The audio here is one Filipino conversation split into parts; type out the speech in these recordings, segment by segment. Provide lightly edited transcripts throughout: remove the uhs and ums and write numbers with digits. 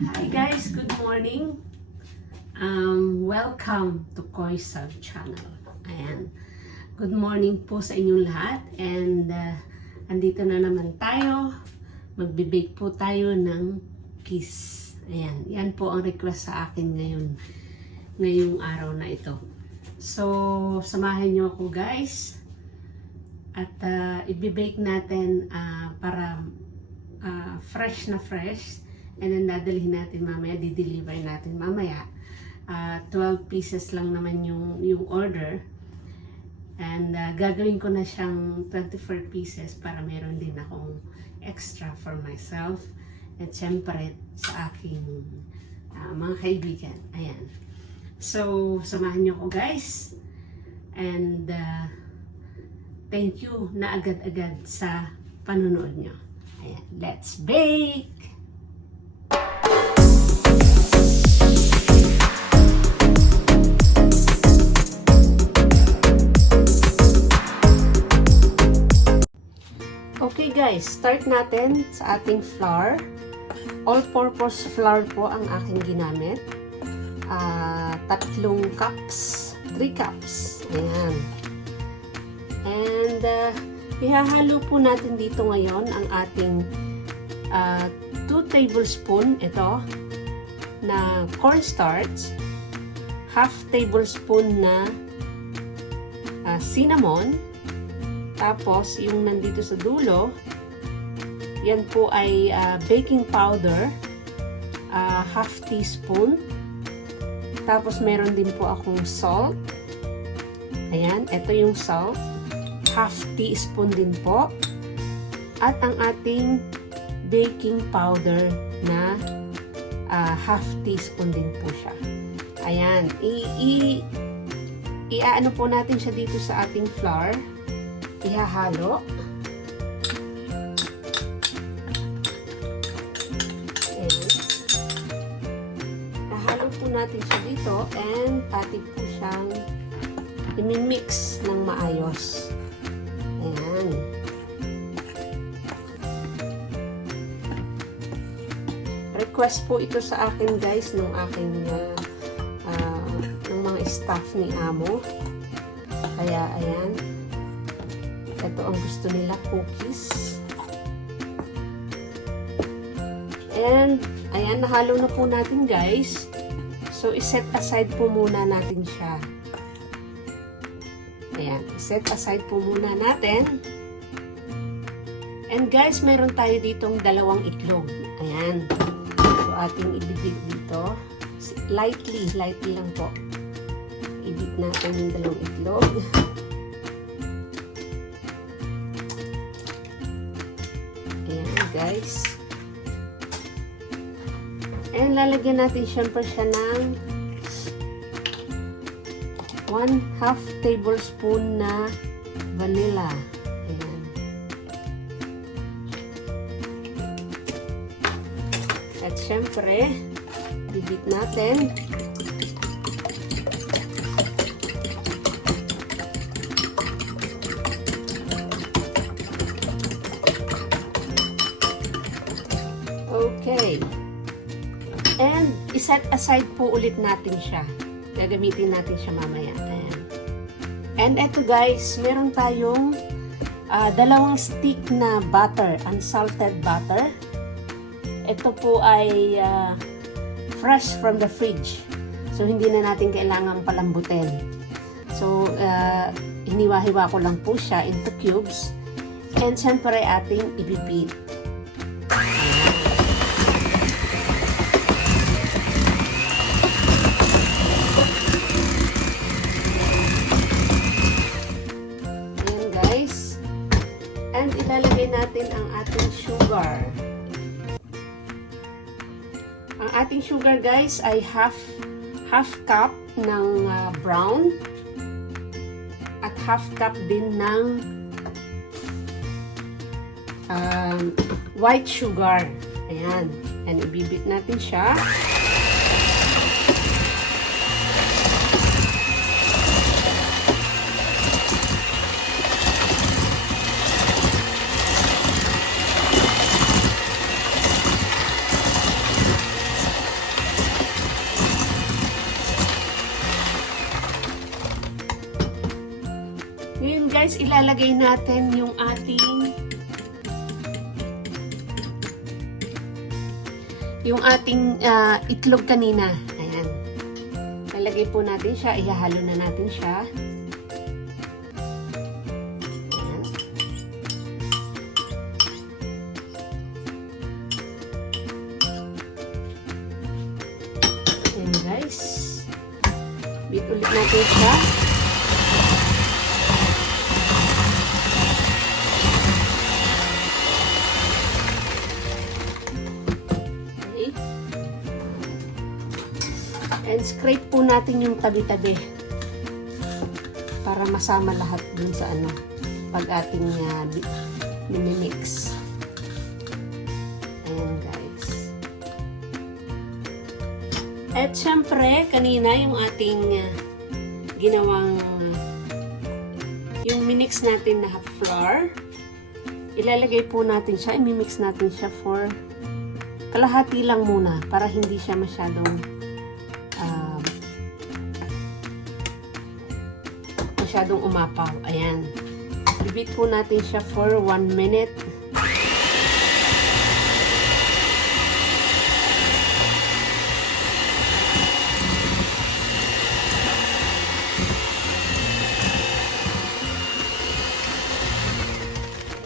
Hi guys, good morning. Welcome to Koisab channel. Ayan. Good morning po sa inyong lahat and andito na naman tayo. Magbe-bake po tayo ng cookies. Ayan, yan po ang request sa akin ngayong araw na ito. So, samahan niyo ako guys. At i-bake natin para fresh na fresh. And then dadalhin natin mamaya, di-deliver natin mamaya. 12 pieces lang naman yung order. And gagawin ko na siyang 24 pieces para meron din akong extra for myself. At syempre sa aking mga kaibigan. Ayan. So, samahan niyo ko guys. And thank you na agad-agad sa panonood niyo. Ayan. Let's bake! Okay guys, start natin sa ating flour. All-purpose flour po ang aking ginamit. 3 cups. Ayan. And ihahalo po natin dito ngayon ang ating 2 tablespoon ito na cornstarch, half tablespoon na cinnamon. Tapos, yung nandito sa dulo, yan po ay baking powder, half teaspoon. Tapos, meron din po akong salt. Ayan, ito yung salt. Half teaspoon din po. At ang ating baking powder na half teaspoon din po siya. Ayan, i-ano po natin siya dito sa ating flour. Ihahalo. Ayan. Ihahalo po natin siya dito and atin po siyang i-mix ng maayos. Ayan. Request po ito sa akin guys ng aking ng mga staff ni Amo. Kaya ayan. Ito ang gusto nila, cookies. And, ayan, nahalo na po natin guys. So, iset aside po muna natin siya. Ayan, iset aside po muna natin. And guys, meron tayo ditong 2 itlog. Ayan. So, ating ibibig dito. Lightly lang po. Ibig natin yung 2 itlog. Guys. And lalagyan natin syempre siya ng 1/2 tablespoon na vanilla. Ayan. At syempre, bibit natin. Okay. And, iset aside po ulit natin siya. Gagamitin natin siya mamaya. Ayan. And eto guys, meron tayong 2 stick na butter, unsalted butter. Ito po ay fresh from the fridge. So, hindi na natin kailangang palambutin. So, hiniwa-hiwa ko lang po siya into cubes. And, syempre, ating ibibit. And ilalagay natin ang ating sugar. Ang ating sugar guys ay half cup ng brown at half cup din ng white sugar. Ayan. And ibibit natin siya. guys, ilalagay natin yung ating itlog kanina. Ayan. Lalagay po natin siya. Ihahalo na natin siya. Ayan. Ayan guys. Beat ulit natin siya. And scrape po natin yung tabi-tabi para masama lahat dun sa pag ating minimix. Ayan guys. At syempre, kanina yung ating ginawang yung minix natin na flour, ilalagay po natin siya, imimix natin siya for kalahati lang muna para hindi siya masyadong umapaw. Ayan. Bibit po natin siya for 1 minute.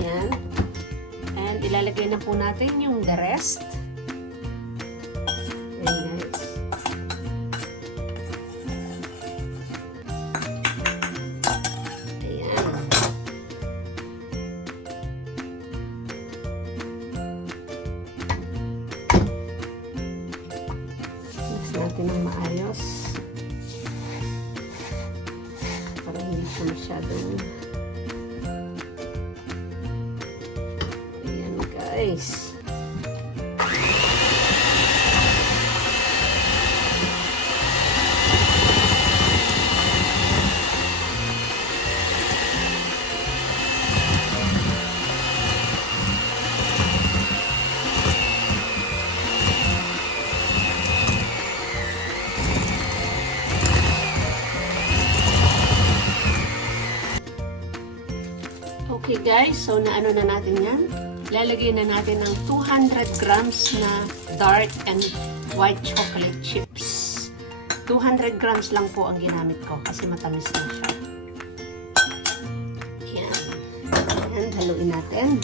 Ayan. And ilalagay na po natin yung the rest. Ayan guys. Natin ng maayos para hindi siya masyadong ayan guys. Okay guys, so naano na natin yan. Lalagay na natin ng 200 grams na dark and white chocolate chips. 200 grams lang po ang ginamit ko kasi matamis na siya. Yan. Yan, haluin natin.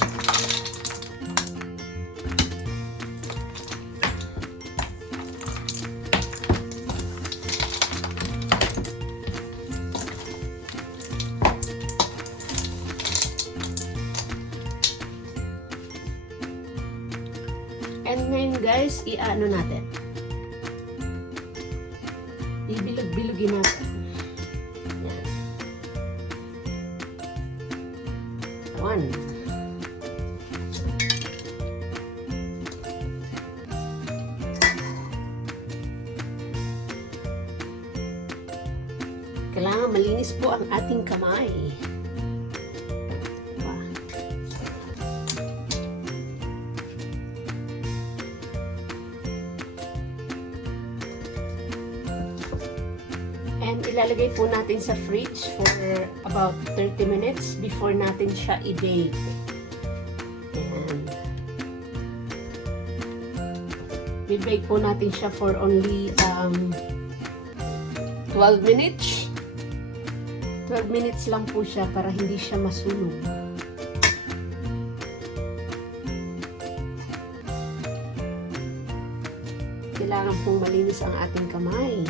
And ngayon guys, i-ano natin. Ibilog-bilogin natin. Yan. 1. Kailangan malinis po ang ating kamay. And ilalagay po natin sa fridge for about 30 minutes before natin siya i-bake. Ayan. I-bake po natin siya for only 12 minutes. 12 minutes lang po siya para hindi siya masunog. Kailangan pong malinis ang ating kamay.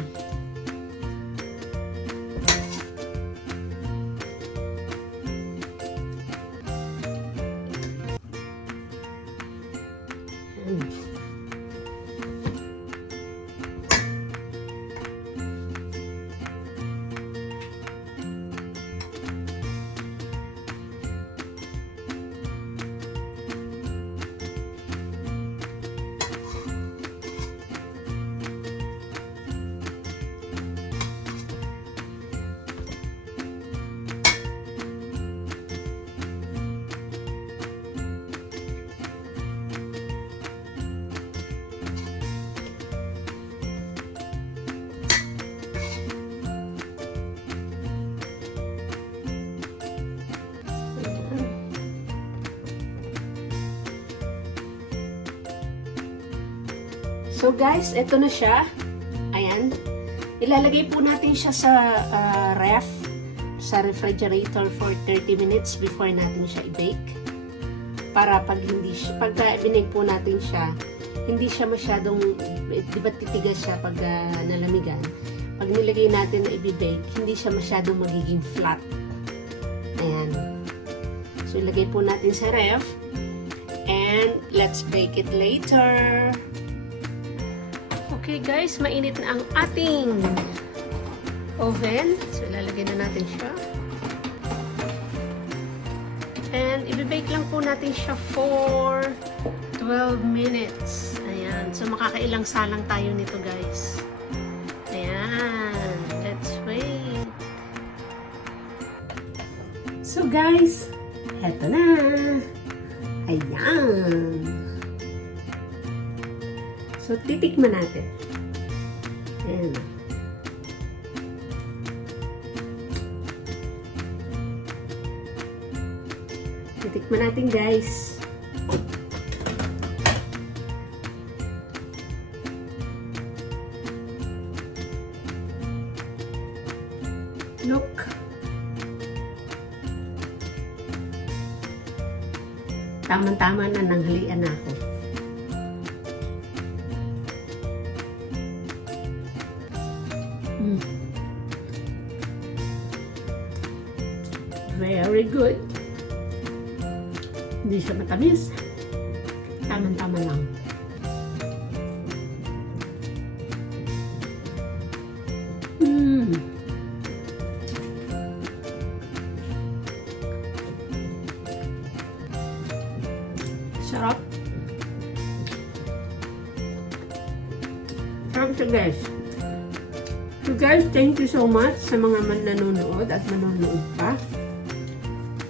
So guys, ito na siya. Ayan. Ilalagay po natin siya sa ref, sa refrigerator for 30 minutes before natin siya i-bake. Para pag binake po natin siya, hindi siya masyadong, di ba titigas siya pag nalamigan. Pag nilagay natin na i-bake, hindi siya masyadong magiging flat. Ayan. So, ilagay po natin sa ref. And, let's bake it later. Okay guys, mainit na ang ating oven. So, ilalagay na natin siya. And, i-bake lang po natin siya for 12 minutes. Ayan. So, makakailang salang tayo nito guys. Ayan. Let's wait. So, guys, eto na. Ayan. So, titikman natin. Ayan. Titikman natin, guys. Look. Tama-tama na nanghalian na ako. Very good. Hindi siya matamis. Tama-tama lang. Sarap. Sarap siya guys. So guys, thank you so much sa mga nanonood at manonood pa.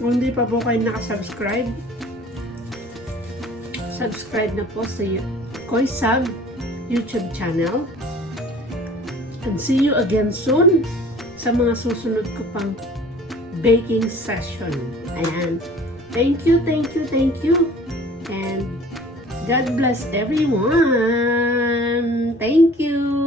Kung hindi pa po kayo nakasubscribe, subscribe na po sa Koisag YouTube channel. And see you again soon sa mga susunod ko pang baking session. Ayan. Thank you, thank you, thank you. And God bless everyone. Thank you.